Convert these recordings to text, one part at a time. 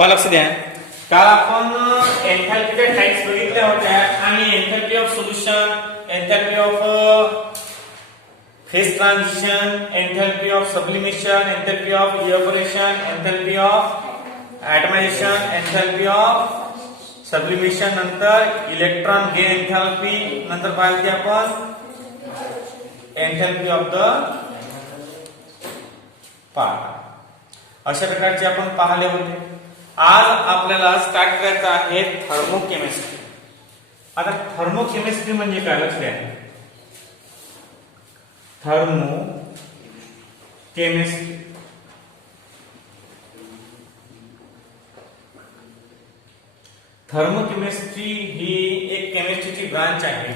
लक्ष द्या. काल आपण एन्थॅल्पीच्या टाइप्स बघितल्या होत्या आणि enthalpy of solution, enthalpy of phase transition, enthalpy of sublimation, enthalpy of evaporation, enthalpy of atomisation, enthalpy of sublimation, नंतर इलेक्ट्रॉन गेन एन्थॅल्पी, नंतर पाहिली आपण एन्थॅल्पी ऑफ द पार्ट. अशा प्रकारचे आपण पाहिले होते. आज आपल्याला स्टार्ट करायचं आहे थर्मोकेमिस्ट्री. आता थर्मोकेमिस्ट्री म्हणजे काय लक्ष द्या. थर्मोकेमिस्ट्री थर्मोकेमिस्ट्री ही एक केमिस्ट्रीची ब्रांच आहे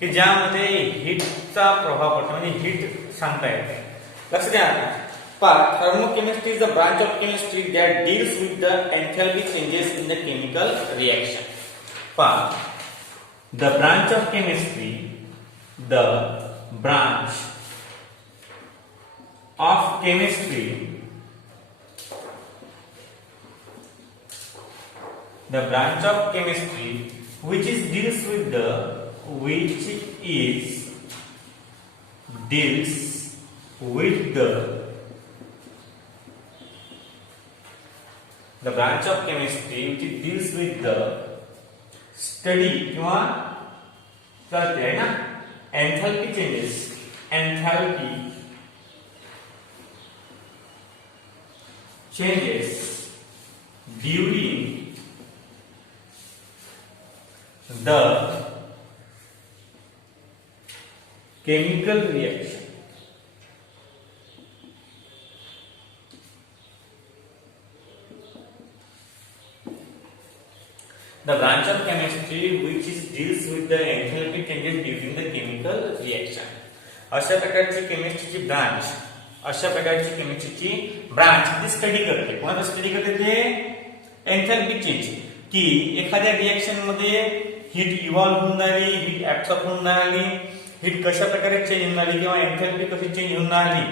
की ज्यामध्ये हीटचा प्रभाव पडतो, म्हणजे हीट सांगता येते. लक्ष द्या. Thermochemistry is a branch of chemistry that deals with the enthalpy changes in the chemical reaction. The branch of chemistry, the branch of chemistry, the branch of chemistry which deals with the branch of chemistry which deals with the study किंवा करते है ना enthalpy changes during the chemical reaction. The branch of chemistry which deals with the enthalpy changes during the chemical reaction. अशा प्रकारची केमिस्ट्रीची branch, study करते. कोणाला स्टडी करते? ते एन्थॅल्पी चेंज, की एखाद्या रिएक्शन मध्ये हीट इव्हॉल्व होऊन राहिली, हीट ऍब्सॉर्ब होऊन राहिली, हीट कशा प्रकारे चेंज होऊन राहिली किंवा एन्थॅल्पी कशी चेंज होऊन राहिली.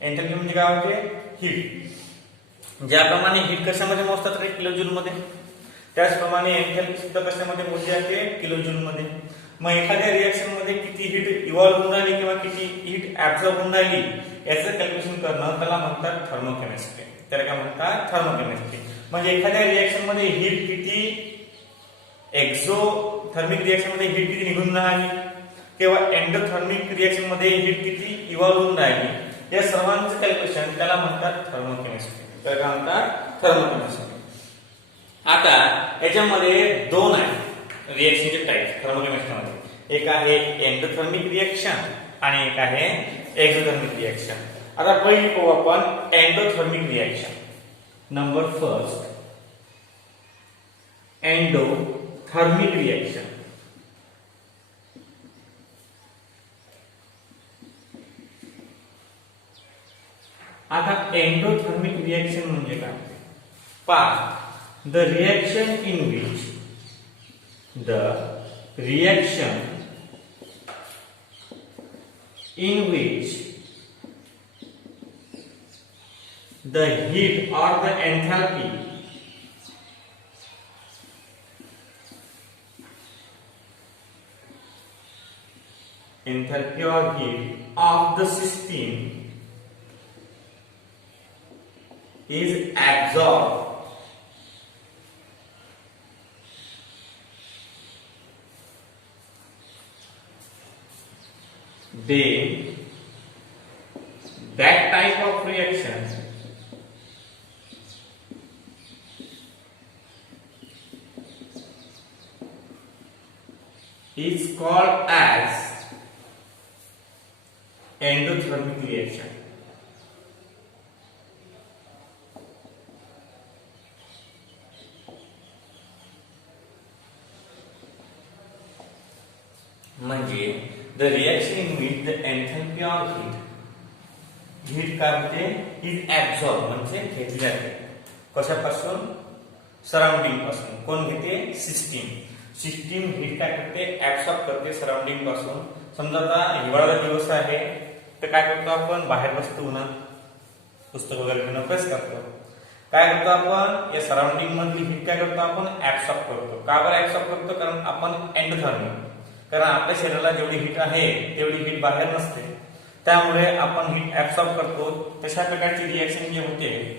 एन्थॅल्पी म्हणजे काय होते? हीट. ज्याप्रमाणे हीट कशामध्ये मोजतात रे? किलोजूल मध्ये. त्याचप्रमाणे एन्थॅल्पी सुद्धा कशामध्ये मोजली जाते? किलोजूल मध्ये. मग एखाद्या रिएक्शन मध्ये किती हीट इव्हॉल्व होऊन राहिली किंवा किती हीट ऍब्सॉर्ब होऊन राहिली याचं कॅल्क्युलेशन करणं त्याला म्हणतात थर्मोकेमिस्ट्री. त्याला काय म्हणतात? थर्मोकेमिस्ट्री. म्हणजे एखाद्या रिएक्शन मध्ये हीट किती, एक्झोथर्मिक रिएक्शन मध्ये हीट किती निघून राहिली किंवा एंडोथर्मिक रिएक्शन मध्ये हीट किती इव्हॉल्व होऊन राहिली, या सर्वांचं कॅल्क्युलेशन त्याला म्हणतात थर्मोकेमिस्ट्री. त्याला काय म्हणतात? थर्मोकेमिस्ट्री. आता याच्यामध्ये दोन आहेत रिएक्शनचे टाइप थर्मोकेमिस्ट्रीमध्ये. एक आहे एंडोथर्मिक रिएक्शन आणि एक आहे एक्झोथर्मिक रिएक्शन. आता पहिली पाहू आपण endothermic reaction. Number first, endothermic reaction. आता एंडोथर्मिक रिएक्शन म्हणजे काय? The reaction in which the heat or the enthalpy or heat of the system is absorbed then that type of reaction is called as endothermic reaction. म्हणजे the reaction in which the enthalpy or heat काय होते? is absorbed म्हणजे घेतली जाते. कशापासून? सराउंडिंग पासून. कोण घेते? सिस्टीम. सिस्टीम हीट काय करते? ऍब्सॉर्ब करते सराउंडिंग पासून. समजा आता हिवाळा दिवस आहे तर काय करतो आपण? बाहेर बसतो उन्हात, पुस्तक वगैरे घेऊन अभ्यास करतो. काय करतो आपण, या सराउंडिंग मधली हीट काय करतो आपण, ऍब्सॉर्ब करतो. का बरं ऍब्सॉर्ब करतो, कारण आपण एंडोथर्मिक, कारण आपल्या शरीराला जेवढी हीट आहे तेवढी हीट बाहेर नसते, त्यामुळे आपण हीट ऍब्सॉर्ब करतो. तशा प्रकारची रिएक्शन जी होते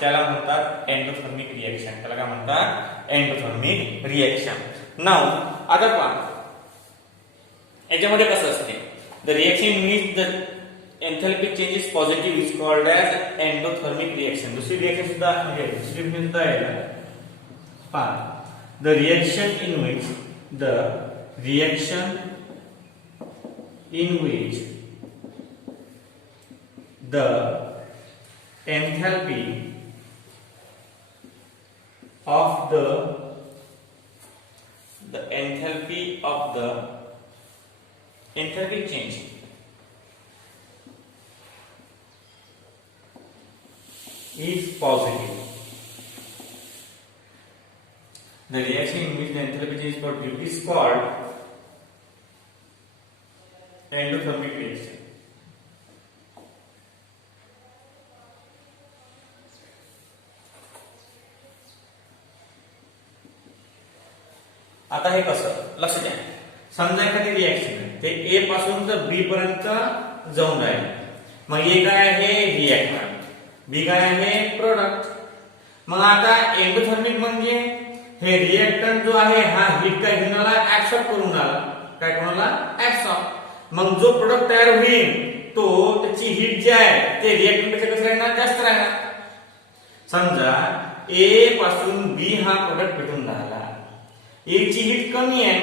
त्याला म्हणतात एंडोथर्मिक रिएक्शन. त्याला काय म्हणतात, एंडोथर्मिक रिएक्शन. नाउ आता पहा याच्यामध्ये कसं असते, the reaction means the enthalpy change is positive is called as endothermic reaction. दुसरी रिएक्शन सुद्धा म्हणजे दुसरी सुद्धा आहे पहा, the reaction in which the enthalpy of the enthalpy change is positive. The reaction in which the enthalpy change is positive is called endothermic reaction. आता हे कसं लक्ष द्या, समजा एखादी रिएक्शन आहे ते ए पासून तर बी पर्यंत जाऊन राहील. मग ए काय आहे, रिएक्टंट, बी काय आहे, प्रोडक्ट. मग आता एंडोथर्मिक म्हणजे हे रिएक्टंट जो आहे हा हीट काय घेऊन आला, ऍब्सॉर्ब करून आला. काय करून आला, ऍब्सॉर्ब. मग जो प्रोडक्ट तयार होईल तो त्याची हीट जी आहे ते रिएक्टंट पेक्षा कसं राहणार, जास्त राहणार. समजा ए पासून बी हा प्रोडक्ट भेटून राहिला, ए ची हीट कमी आहे,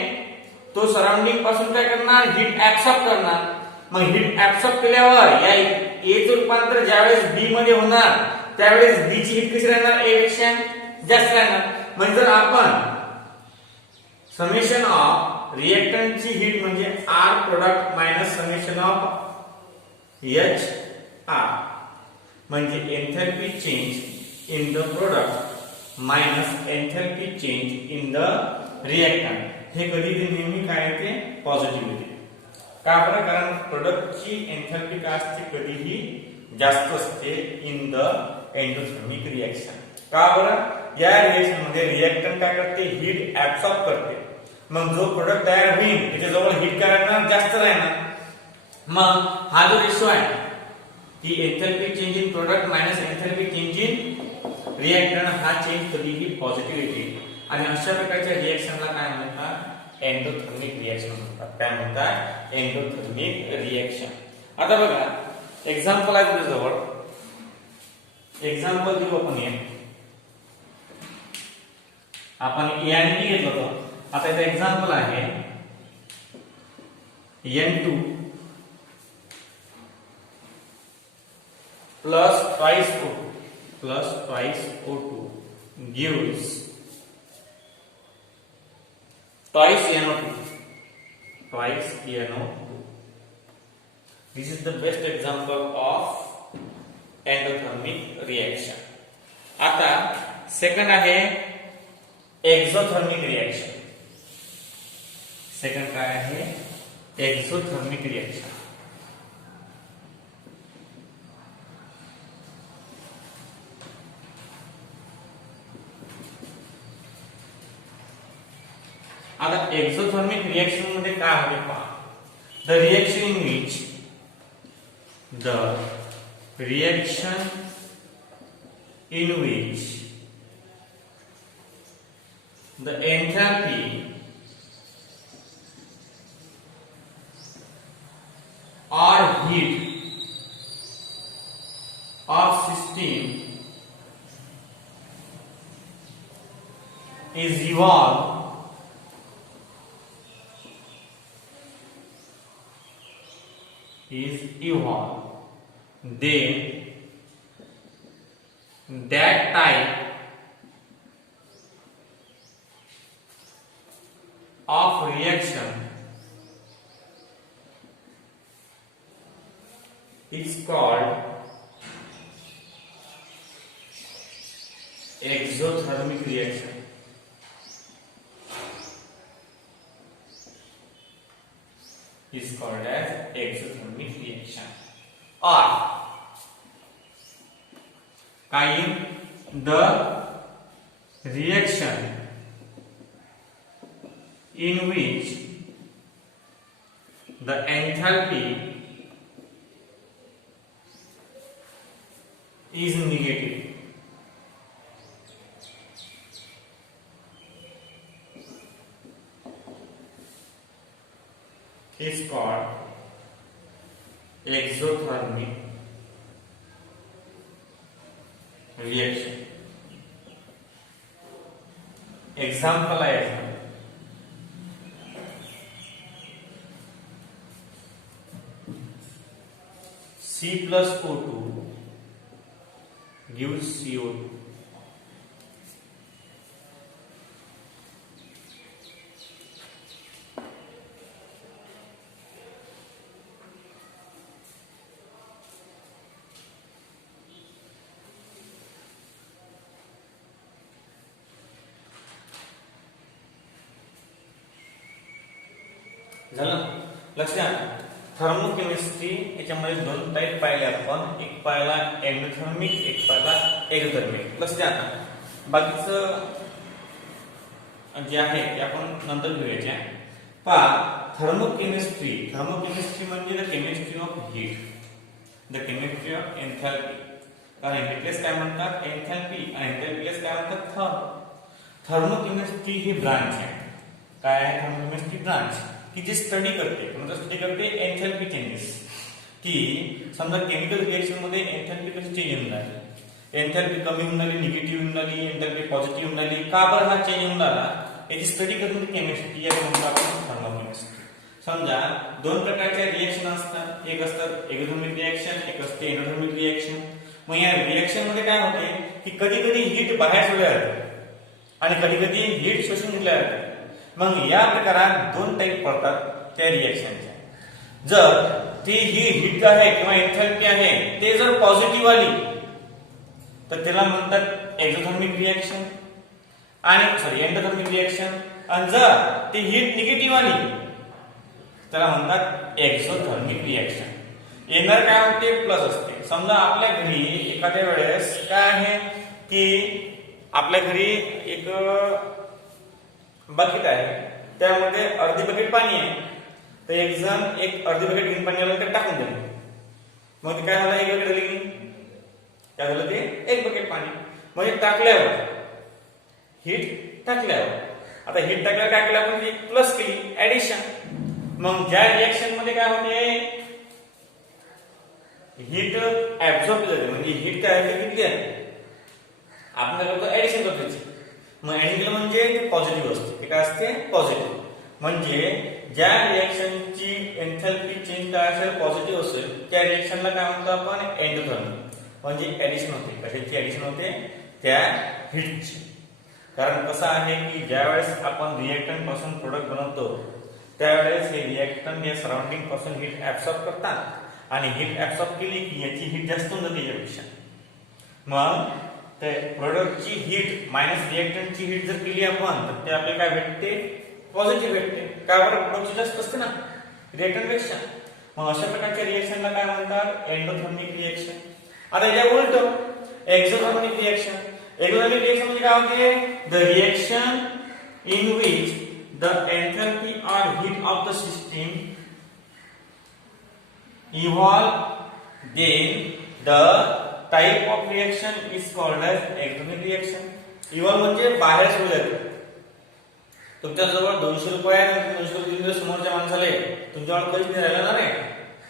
तो सराउंडिंग पासून काय करणार, हीट ऍब्सॉर्ब करणार. मग हीट ऍब्सॉर्ब केल्यावर या ए चं रूपांतर ज्यावेळेस बी मध्ये होणार त्यावेळेस बी ची हीट कशी राहणार, ए पेक्षा जास्त राहणार. म्हणजे जर आपण समेशन ऑफ रिएक्टंट ची हीट म्हणजे R product minus summation of H R म्हणजे enthalpy change in the product minus enthalpy change in the reactant, हे कधी ते नेहमी काय येते, पॉझिटिव्ह येते. का बरं, कारण प्रोडक्टची एंथॅल्पी काय असते, कधीही जास्त असते इन द एंडोथर्मिक रिएक्शन. का बरं, या रिएक्शन मध्ये रिएक्टंट काय करते, हीट ऍब्सॉर्ब करते. मग जो प्रोडक्ट तयार होईल त्याच्याजवळ हीट काय राहणार, जास्त राहणार. मग हा जो रेशो आहे की enthalpy change in product minus enthalpy change in reactant, हा चेंज कधीही पॉझिटिव्ह येते. आणि अशा प्रकारच्या रिएक्शनला काय म्हणतात, एंडोथर्मिक रिएक्शन म्हणतात. काय म्हणतात, एंडोथर्मिक रिएक्शन. आता बघा एक्झाम्पल आहे तुझ्याजवळ, एक्झाम्पल देऊ आपण ए आणि बी घेतलं होतं. आता इथे एक्झाम्पल आहे N2 plus twice O2 gives twice NO2. This is the best example of endothermic reaction. आता सेकंड आहे एक्झोथर्मिक रिएक्शन. सेकंड काय आहे, एक्झोथर्मिक रिएक्शन. आता एक्झोथर्मिक रिएक्शन मध्ये काय होते पहा, the reaction in which the enthalpy or heat of system is evolved then that type of reaction is called exothermic reaction. Is called as exothermic reaction. Or kind the reaction in which the enthalpy is negative is called exothermic reaction. Example आहे C plus O2 gives CO2. झालं लक्ष द्या थर्मोकेमिस्ट्री याच्यामध्ये दोन टाईप पाहिले आपण एक पाहिला एंडोथर्मिक एक पाहिला एक्झोथर्मिक लक्ष द्या आता बाकीचं जे आहे ते आपण नंतर घेऊया पहा थर्मोकेमिस्ट्री म्हणजे the chemistry of heat the chemistry of एन्थॅल्पी कारण हिटलेस काय म्हणतात एन्थॅल्पी आणि एन्थॅल्पीलेस काय म्हणतात थर्मोकेमिस्ट्री ही ब्रांच आहे काय आहे थर्मोकेमिस्ट्री ब्रांच की जे स्टडी करते एन्थॅल्पी चेंजेस की समजा केमिकल रिएक्शन मध्ये एन्थॅल्पी कशी चेंज होऊन राहिली एन्थॅल्पी कमी होऊन राहिली निगेटिव्ह होऊन राहिली एन्थॅल्पी पॉझिटिव्ह होऊन राहिली का बरं हा चेंज होऊन राहिला याची स्टडी करणे केमिस्ट्री या म्हणतो आपण थर्मोकेमिस्ट्री समजा दोन प्रकारच्या रिएक्शन असतात एक असतात एक्झोथर्मिक रिएक्शन एक असते एंडोथर्मिक रिएक्शन मग या रिएक्शन मध्ये काय होते की कधी कधी हीट बाहेर सोडल्या जाते आणि कधी कधी हीट शोषून घेतल्या जाते मग या प्रकारात दोन टाईप पडतात त्या रिएक्शनच्या जर ती ही हीट आहे किंवा एन्थॅल्पी आहे ते जर पॉझिटिव्ह आली तर त्याला म्हणतात एक्झोथर्मिक रिएक्शन आणि एंडोथर्मिक रिएक्शन आणि जर ती हीट निगेटिव्ह आली त्याला म्हणतात एक्झोथर्मिक रिएक्शन येणार काय होते प्लस असते समजा आपल्या घरी एखाद्या वेळेस काय आहे की आपल्या घरी एक बकेट आहे त्यामध्ये अर्धी बकेट पाणी आहे तर एक जण एक अर्धी बकेट घेऊन पाणी आलं तर टाकून दिलं मग ते काय झालं एक बकेट झाली काय झालं ते एक बकेट पाणी म्हणजे टाकल्यावर हीट टाकल्यावर आता हीट टाकल्यावर काय केलं आपण प्लस केली ऍडिशन मग ज्या रिएक्शन मध्ये काय होते हीट ऍब्सॉर्ब झाली म्हणजे हीट काय आहे किती आहे आपण काय करतो ऍडिशन करतो मग ऍडिशन म्हणजे ते पॉझिटिव्ह असते ते काय असते पॉझिटिव्ह म्हणजे ज्या रिएक्शनची एन्थॅल्पी चेंज काय असेल पॉझिटिव्ह असेल त्या रिएक्शनला काय म्हणतो आपण एंडोथर्मिक म्हणजे ऍडिशन होते कशाची ऍडिशन होते त्या हीटची कारण कसं आहे की ज्या वेळेस आपण रिएक्टंट पासून प्रोडक्ट बनवतो त्यावेळेस हे रिएक्टंट या सराउंडिंग पासून हीट ऍब्सॉर्ब करतात आणि हीट ऍब्सॉर्ब केली की याची हीट जास्त होऊन जाते यापेक्षा मग ते प्रोडक्टची हीट मायनस रिएक्टंटची हीट जर केली आपण तर ते आपल्याला काय भेटते पॉझिटिव्ह भेटते का बरं प्रोडक्टची जास्त असते ना रिएक्टंट पेक्षा मग अशा प्रकारच्या रिएक्शनला काय म्हणतात एंडोथर्मिक रिएक्शन आता याच्या उलट एक्झोथर्मिक रिएक्शन एक्झोथर्मिक रिएक्शन म्हणजे काय होते the reaction in which the enthalpy or heat of the system evolve then the type of reaction is called as exothermic reaction evolve म्हणजे बाहेर सोडले जाते तुमच्याजवळ 200 रुपये आहे 200 रुपये समोरच्या माणसाला तुमच्याजवळ काहीच नाही राहिला ना रे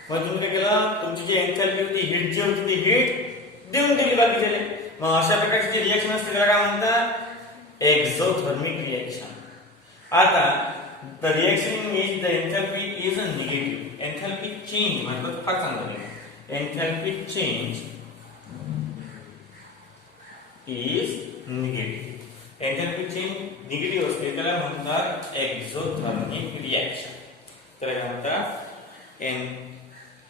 मग तुम्ही काय केलं तुमची जी एन्थॅल्पी होती हीट जी होती ती हीट देऊन दिली बाकीचे मग अशा प्रकारची जी रिएक्शन असते त्याला काय म्हणतात एक्झोथर्मिक रिएक्शन आता the reaction in which the एन्थॅल्पी इज अ निगेटिव्ह एन्थॅल्पी चेंज म्हणजे फार चांगलं एन्थॅल्पी चेंज इज निगेटिव्ह एन्थॅल्पी चेंज निगेटिव्ह असते त्याला म्हणतात एक्झोथर्मिक रिएक्शन त्याला काय म्हणतात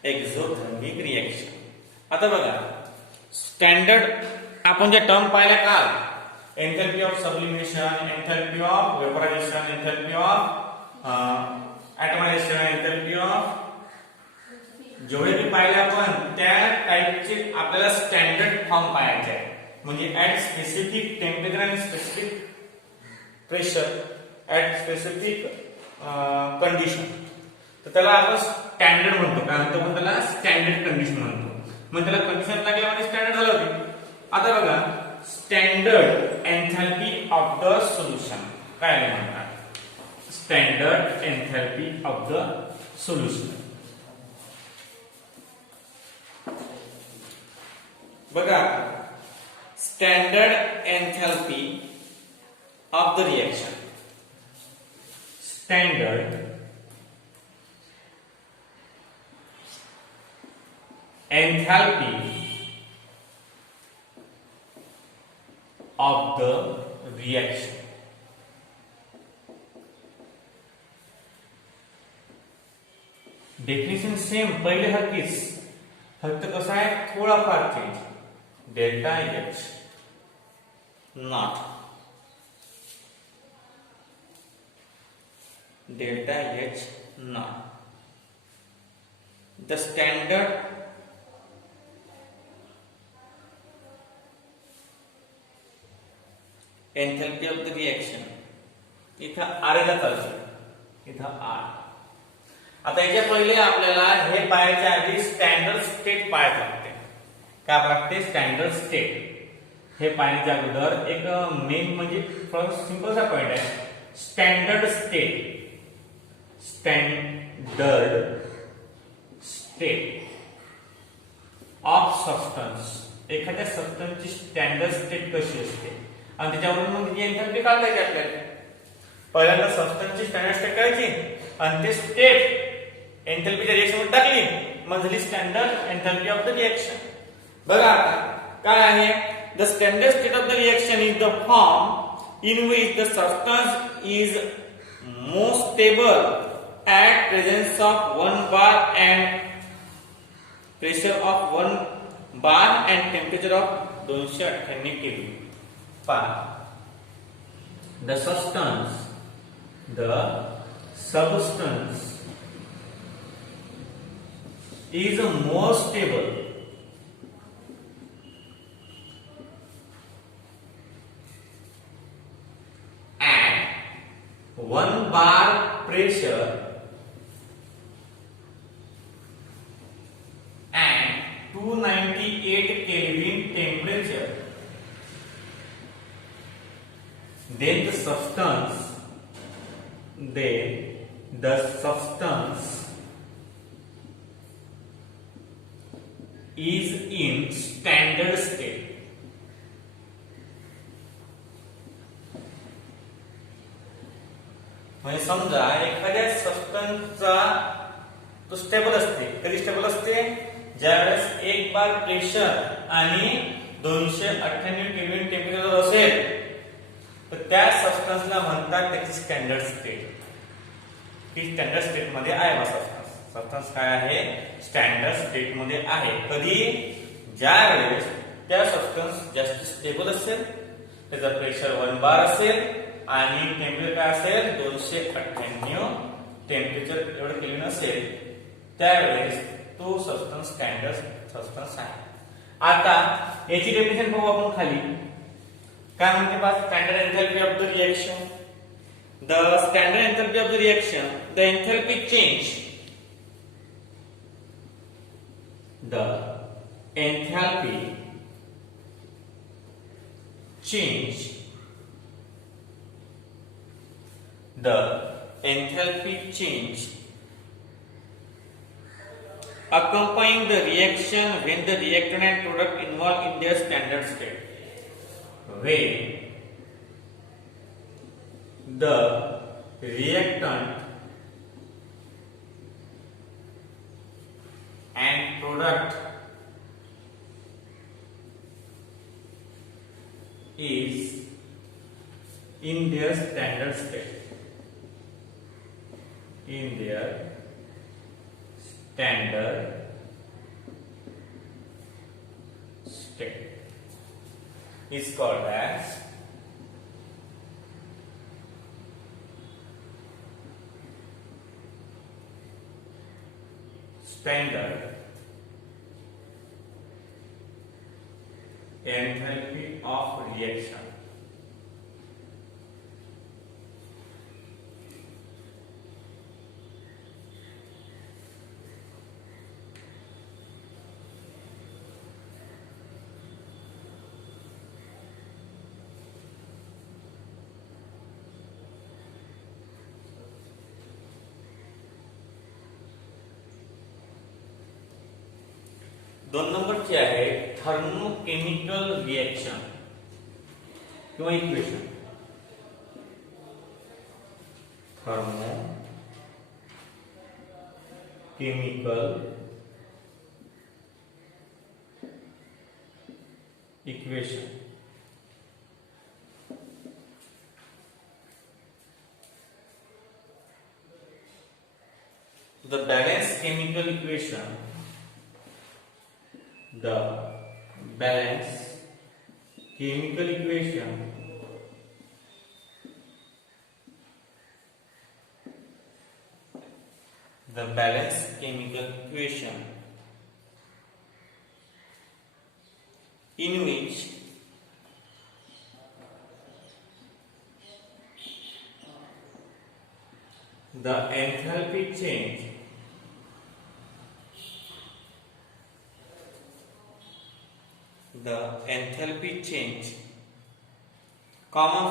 एक्झोथर्मिक रिएक्शन आता बघा स्टँडर्ड आपण जे टर्म पाहिल्या काल enthalpy of sublimation enthalpy of vaporisation enthalpy of atomisation enthalpy of जेवढे मी पाहिले आपण त्या टाइपचे आपल्याला स्टँडर्ड फॉर्म पाहायचे आहे म्हणजे ऍट स्पेसिफिक टेम्परेचर आणि specific pressure at specific condition, तर त्याला आपण स्टँडर्ड म्हणतो. काय म्हणतो आपण त्याला? स्टँडर्ड कंडिशन म्हणतो. मग त्याला कंडिशन लागल्यामुळे स्टँडर्ड झालं होते. आता बघा, standard enthalpy of the solution काय म्हणतात? Standard enthalpy of the solution. बघा, standard enthalpy of the reaction. Standard enthalpy of the reaction. Definition same पहिले सारखीच, फक्त कसं आहे थोडाफार change. Delta H naught delta H naught. The standard enthalpy of the reaction, इथं आर ला चालतं, इथं आर. आता याच्या पहिले आपल्याला हे पाहायच्या आधी स्टँडर्ड स्टेट पाहायला लागते. काय लागते? Standard state. हे पाहण्याच्या अगोदर एक मेन म्हणजे फर्स्ट सिंपलचा पॉइंट आहे. Standard state. Standard state of substance. एखाद्या सबस्टन्सची स्टँडर्ड स्टेट कशी असते आणि त्याच्यावरून मग त्याची एन्थॅल्पी काढता येते आपल्याला. पहिल्यांदा सबस्टन्सची स्टँडर्ड स्टेट करायची आणि ते स्टेट एन्थॅल्पीच्या रिएक्शन मध्ये टाकली, मग झाली standard enthalpy of the reaction. बघा आता काय आहे? The standard state of the reaction is the form in which the substance is most stable at presence of 1 bar and pressure of 1 bar and temperature of 298 Kelvin. The substance is more stable at 1 bar pressure and 298 Kelvin temperature. Then the substance is in standard state. म्हणजे समजा एखाद्या सबस्टन्सचा तो स्टेबल असते. कधी स्टेबल असते? ज्यावेळेस 1 bar pressure आणि 298 केल्विन टेम्परेचर असेल तर त्या सबस्टन्सला म्हणतात त्याची स्टँडर्ड स्टेट. ही स्टँडर्ड स्टेट मध्ये आहे हा सबस्टन्स काय आहे? स्टँडर्ड स्टेट मध्ये आहे. कधी? ज्यावेळेस त्या सबस्टन्स जास्त स्टेबल असेल, त्याचा प्रेशर 1 बार असेल आणि टेम्परेचर काय असेल? 298 टेम्परेचर एवढं केल्विन असेल, त्यावेळेस तो सबस्टन्स स्टँडर्ड सबस्टन्स आहे. आता याची डेफिनेशन पाहू आपण खाली. काय म्हणते बा? Standard enthalpy of the reaction. The standard enthalpy of the reaction, the एन्थॅल्पी चेंज, द एन्थॅल्पी change, the enthalpy change accompanying the reaction when the reactant and product involved in their standard state. When the reactant and product is in their standard state. In their standard state is called as standard enthalpy of reaction. दोन नंबरची आहे thermochemical reaction किंवा equation. Thermochemical equation. The balanced chemical equation. The balanced chemical equation in which the enthalpy change comma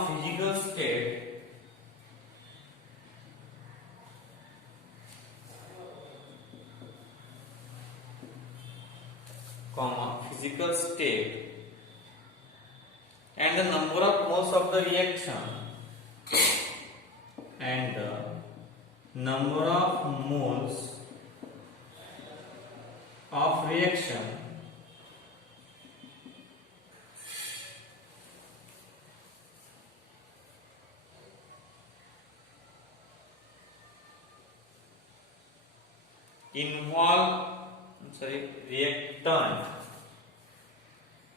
physical state and the number of moles of the reaction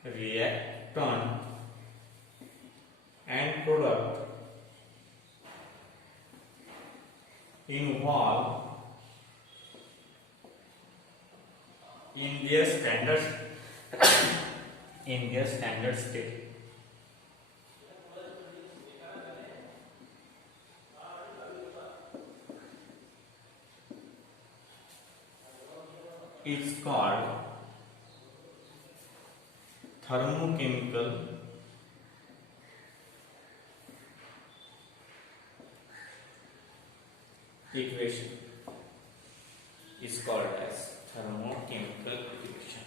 reactant and product involved in their standard state. It's called thermochemical equation. Is called as thermochemical equation.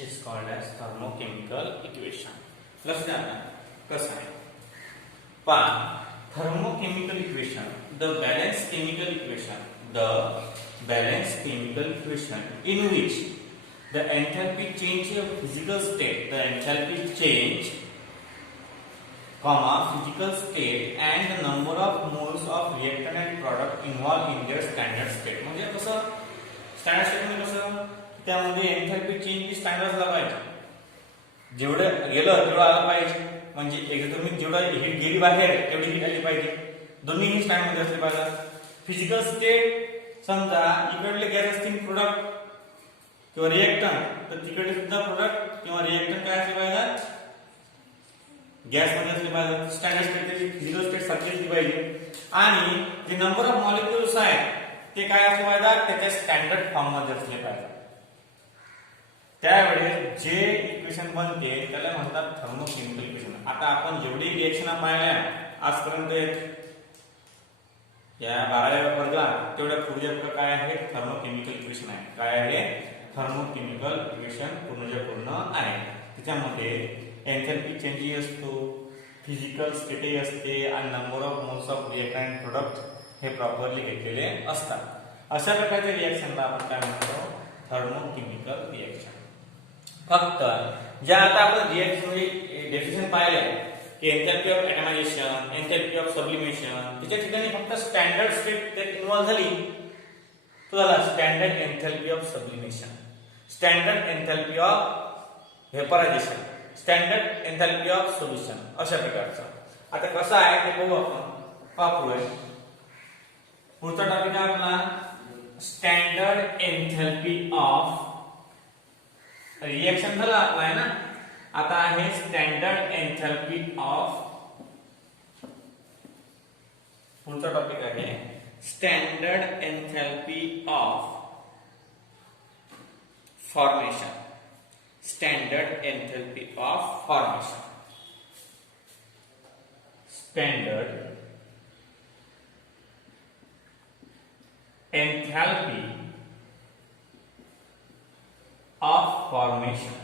Is called as thermochemical equation. लक्ष द्या कसं आहे पहा thermochemical equation, the balanced chemical equation in which the enthalpy change of physical state and the number of moles of reactant and product involved in their standard state. म्हणजे कसं standard state म्हणजे कसं त्यामध्ये एंथॅल्पी चेंज ही स्टँडर्ड झाला पाहिजे. जेवढं गेलं तेवढं आलं पाहिजे. म्हणजे एक्झॉथर्मिक जेवढा हीट गेली बाहेर तेवढी हीट आली पाहिजे. दोन्ही ही स्टँड मध्ये असले पाहिजे. फिजिकल स्टेट समजा इकडले गॅस असतील प्रोडक्ट किंवा रिएक्टंट तर तिकडे सुद्धा प्रोडक्ट किंवा रिएक्टंट काय असले पाहिजे गॅस मध्ये असले पाहिजे. स्टँडर्ड स्टेट त्याची फिजिकल स्टेट सारखी असली पाहिजे. आणि जे नंबर ऑफ मॉलिक्युल्स आहेत ते काय असले पाहिजे त्याच्या स्टँडर्ड फॉर्म मध्ये असले पाहिजे. त्यावेळेस जे इक्वेशन बनते त्याला म्हणतात थर्मोकेमिकल इक्वेशन. आता आपण जेवढी रिएक्शन पाहिल्या आजपर्यंत या 12व्या वर्गात तेवढ्या पुढच्या काय आहे थर्मोकेमिकल इक्वेशन आहे. काय आहे थर्मोकेमिकल इक्वेशन पूर्ण आहे. त्याच्यामध्ये एंथॅल्पी चेंज असतो, फिजिकल स्टेटही असते आणि number of moles of reactant product हे प्रॉपरली घेतलेले असतात. अशा प्रकारच्या रिएक्शनला आपण काय म्हणतो थर्मोकेमिकल रिएक्शन. फक्त ज्या आता आपण रिएक्शन म्हणजे डेफिनेशन पाहिले की एंथॅल्पी ऑफ एटमायझेशन, एंथॅल्पी ऑफ सब्लिमेशन त्याच्या ठिकाणी फक्त स्टँडर्ड स्टेट त्यात इन्व्हॉल्व झाली तो झाला standard enthalpy of sublimation, standard enthalpy of vaporisation, standard enthalpy of solution, अशा प्रकारचं. आता कसं आहे ते बघू आपण, पाहूया. पुढचा टॉपिक आहे आपला स्टँडर्ड एन्थॅल्पी ऑफ रिएक्शन झाला आपला आहे ना. आता आहे स्टँडर्ड एन्थॅल्पी ऑफ, पुढचा टॉपिक आहे standard enthalpy of formation, standard enthalpy of formation, standard enthalpy of formation,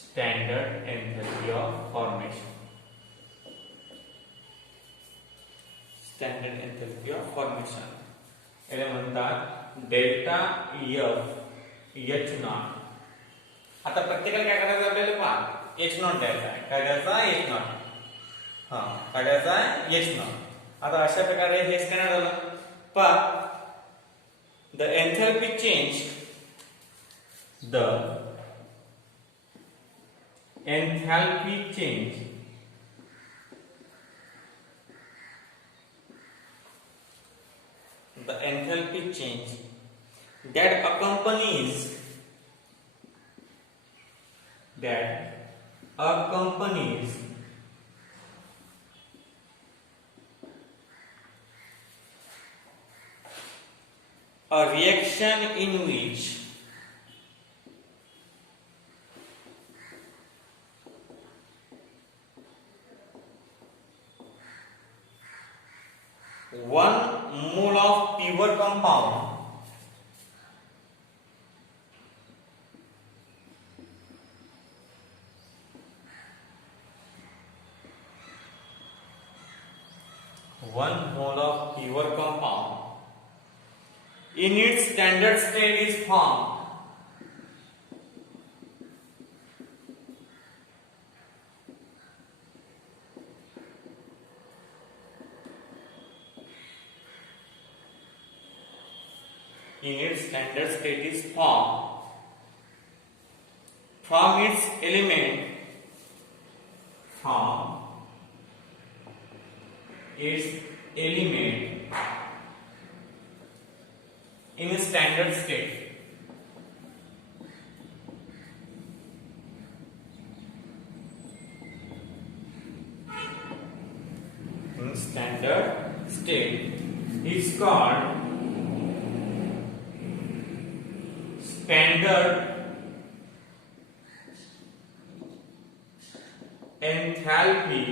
standard enthalpy of formation, standard enthalpy of formation याला म्हणतात डेल्टा एफ एच नॉट. आता प्रत्येकाला काय करायचं आपल्याला पहा, एच नॉट द्यायचा आहे. काय द्यायचा? H not. हा, काय द्यायचा आहे? H naught. आता अशा प्रकारे हे स्टँडर्ड झालं. पहा, द एन्थॅल्पी चेंज, द एन्थॅल्पी change the enthalpy change that accompanies a reaction in which one mole of pure compound in its standard state is formed. In its standard state is formed from its element, in a standard state. In standard state is called standard enthalpy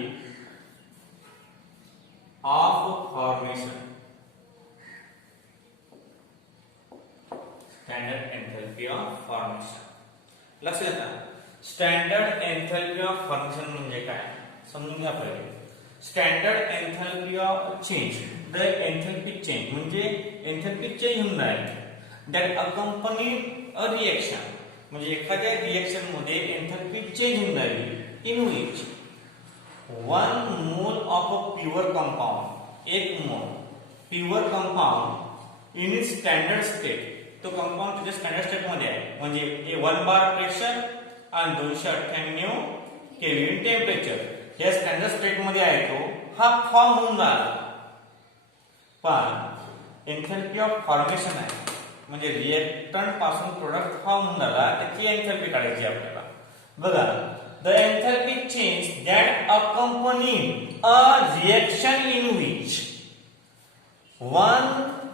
of formation. Standard enthalpy of formation. लक्षात येतं. Standard enthalpy of formation म्हणजे काय समजून घ्या पहिले. Standard enthalpy of change, the एन्थॅल्पी चेंज म्हणजे एन्थॅल्पी चेंज होऊन राहील that accompany a reaction, म्हणजे एखाद्या रिएक्शन मध्ये एन्थॅल्पी चेंज होऊन राहिली in which one mole of a pure compound, एक mole pure compound in its standard state, तो कंपाऊंड त्याच्या स्टँडर्ड स्टेट मध्ये आहे. म्हणजे 1 बार प्रेशर आणि 298 केल्विन टेम्परेचर या स्टँडर्ड स्टेट मध्ये आहे. तो हा फॉर्म होऊन राहिला. पण एन्थॅल्पी ऑफ फॉर्मेशन आहे म्हणजे रिएक्टंट पासून प्रोडक्ट फॉर्म होऊन झाला, त्याची एन्थॅल्पी काढायची आपल्याला. बघा, द एन्थॅल्पी चेंज दॅट अकंपनी a reaction in which one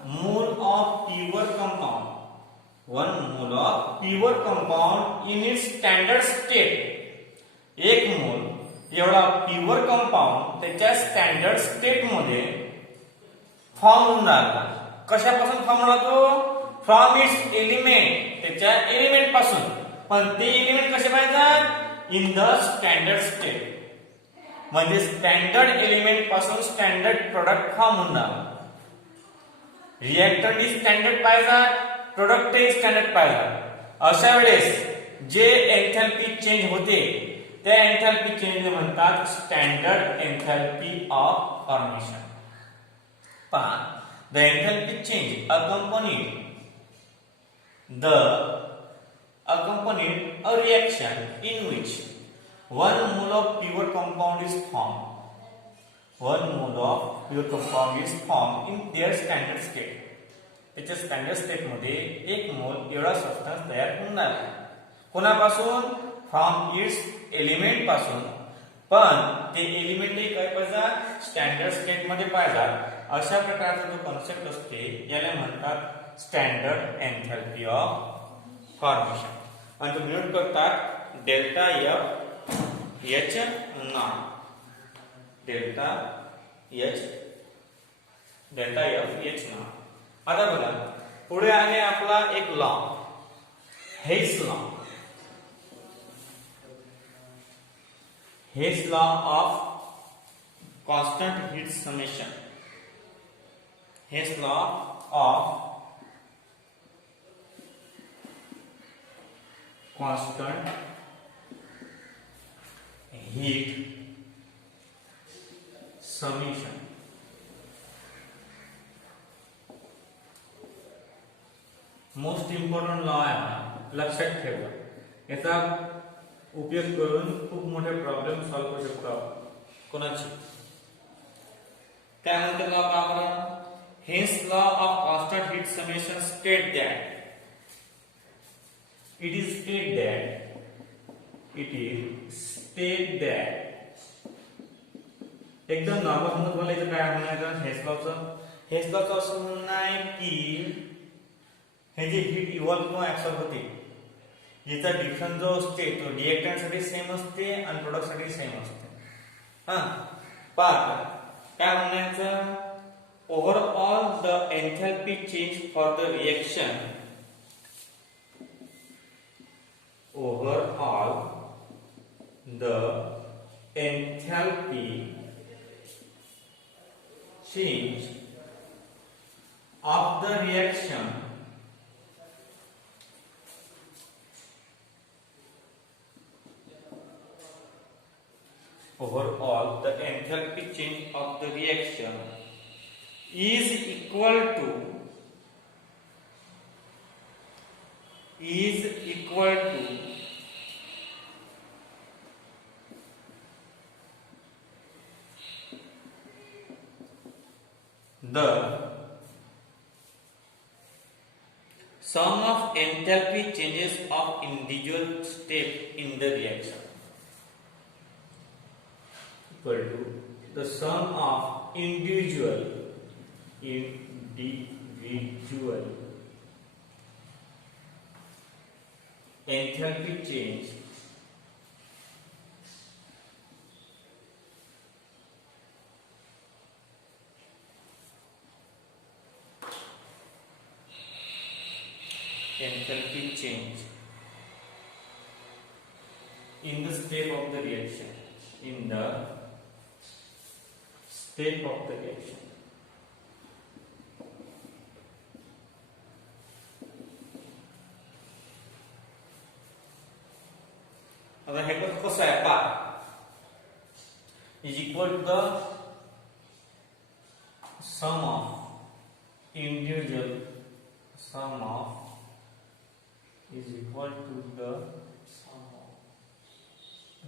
mole of pure compound in its standard state, एक मोल एवढा प्युअर कंपाऊंड त्याच्या स्टँडर्ड स्टेट मध्ये फॉर्म होऊन राहिला. कशापासून फॉर्म झाला तो? फ्रॉम इट्स एलिमेंट, त्याच्या एलिमेंट पासून. पण ते एलिमेंट कसे पाहिजे? इन द स्टँडर्ड स्टेट, म्हणजे स्टँडर्ड एलिमेंट पासून स्टँडर्ड प्रोडक्ट फॉर्म होणार. रिएक्टंट इज स्टँडर्ड पाहिजे, प्रोडक्ट इज स्टँडर्ड पाहिजे. अशा वेळेस जे एन्थॅल्पी चेंज होते त्या एन्थॅल्पी चेंज म्हणतात standard enthalpy of formation. But the enthalpy change accompanied a reaction in which one mole of pure compound is formed. One mole of pure compound is formed in their standard state. त्याच्या standard state मध्ये एक मोल एवढा सबस्टन्स तयार होणार आहे. कोणापासून? From its element पासून. पण ते एलिमेंटही काय पाहिजे? स्टँडर्ड स्टेट मध्ये पाहिजे. अशा प्रकारचा जो कॉन्सेप्ट असते याला म्हणतात स्टँडर्ड एन्थॅल्पी ऑफ फॉर्मेशन. आणि तो डिनोट करतात delta H naught. Delta F H naught. आता बघा पुढे आहे आपला एक law, Hess law. Hess law of constant heat summation. Hess law of constant heat summation. Most important law आहे, लक्षात ठेवा. याचा उपयोग करून खूप मोठे प्रॉब्लेम सॉल्व्ह करू शकतो कोणाची. त्यानंतर लॉ आपण Hess law of constant heat summation state that it is state that एकदम नॉर्मल म्हणून बोलायचं काय म्हणायचं हेस लॉचं असं म्हणणं आहे की हे जे हीट इव्हॉल्व किंवा ऍब्सॉर्ब होते याचा डिफरन्स जो असते तो रिएक्टंट साठी सेम असते आणि प्रोडक्ट साठी सेम असते. पण काय म्हणायचं ओव्हरऑल द एन्थॅल्पी change for the reaction overall the enthalpy change of the reaction overall the enthalpy change of the reaction is equal to the sum of enthalpy changes of individual step in the reaction equal to the sum of individual enthalpy change in the step of the reaction. आता हे कसं आहे पहा is equal to the sum of individual is equal to the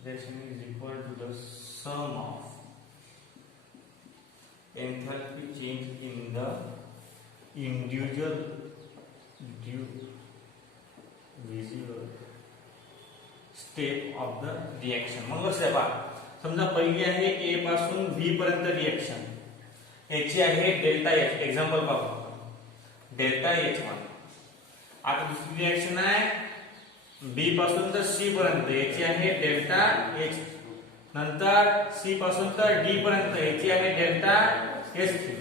reaction is equal to the sum of enthalpy change in the individual step of the reaction. मग कसं आहे समजा पहिली आहे ए पासून बी पर्यंत रिएक्शन याची आहे डेल्टा एच. एक्झाम्पल बघा डेल्टा एच वन. आता दुसरी रिएक्शन आहे बी पासून तर सी पर्यंत याची आहे डेल्टा एच. नंतर सी पासून तर डी पर्यंत याची आहे डेल्टा एच थ्री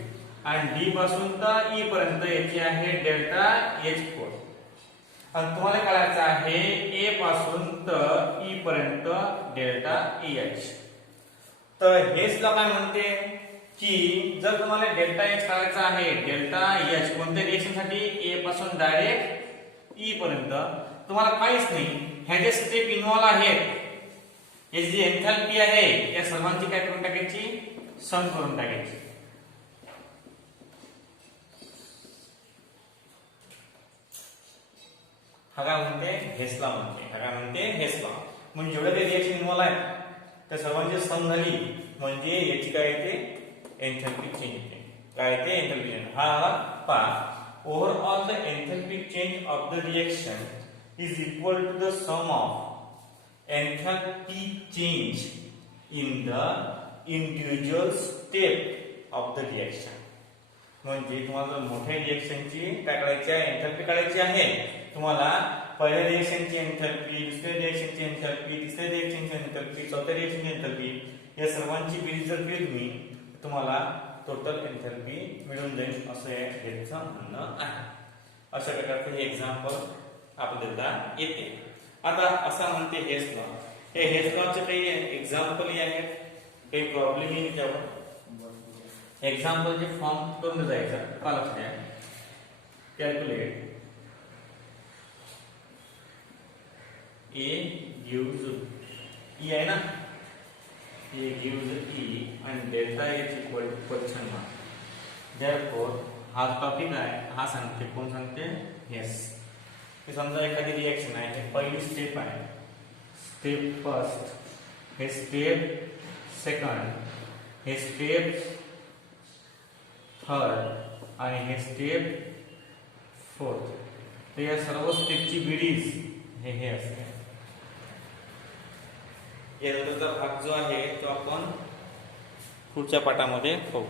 आणि डी पासून तर ई पर्यंत याची आहे डेल्टा एच फोर. आणि तुम्हाला कळायचं आहे ए पासून तर ई पर्यंत डेल्टा एच. तर हेच लॉ काय म्हणते की जर तुम्हाला डेल्टा एच काढायचा आहे डेल्टा एच कोणत्या रिएक्शन साठी ए पासून डायरेक्ट ई पर्यंत तुम्हाला काहीच नाही ह्या जे स्टेप इन्व्हॉल्व आहेत याची जी एन्थॅल्पी आहे या सर्वांची काय करून टाकायची सम करून टाकायची. हा काय म्हणते हेस लॉ म्हणते. हा काय म्हणते हेस लॉ. म्हणजे जेवढे काही रिएक्शन इन्व्हॉल्व आहेत त्या सर्वांची सम झाली म्हणजे याची काय येते एंथॅल्पी चेंज येते. काय येते एंथॅल्पी चेंज. हा आला पहा. Overall, the enthalpy change of the reaction is equal to the sum of enthalpy change in the individual step of the reaction. म्हणजे तुम्हाला मोठ्या रिएक्शनची काय करायची आहे एंथॅल्पी काढायची आहे. तुम्हाला पहिल्या रिएक्शनची एंथॅल्पी, दुसऱ्या रिएक्शनची एंथॅल्पी, तिसऱ्या रिएक्शनची एंथॅल्पी, चौथ्या रिएक्शनची एंथॅल्पी या सर्वांची बेरीज जर केली तुम्ही तुम्हाला टोटल एंथॅल्पी मिळून जाईल असं याचं म्हणणं आहे. अशा प्रकारचे हे एक्झाम्पल आपल्याला येते. आता असं म्हणते हेस लॉ. हे हेस लॉचे काही एक्झाम्पल आहेत, काही प्रॉब्लेम येईल त्यावर. एक्झाम्पलचे फॉर्म करून जायचा का लक्षात द्या. कॅल्क्युलेट ए गिव्स ई आहे ना, ए गिव्स ई आणि delta is equal to question mark. Therefore हा टॉपिक आहे, हा सांगते कोण सांगते हेस. समजा एखादी रिएक्शन आहे, हे पहिली स्टेप आहे, स्टेप फर्स्ट, हे स्टेप सेकंड, हे स्टेप थर्ड आणि हे स्टेप फोर्थ. तर या सर्व स्टेपची बेरीज हे असते. यानंतरचा भाग जो आहे तो आपण पुढच्या पाठामध्ये पाहू.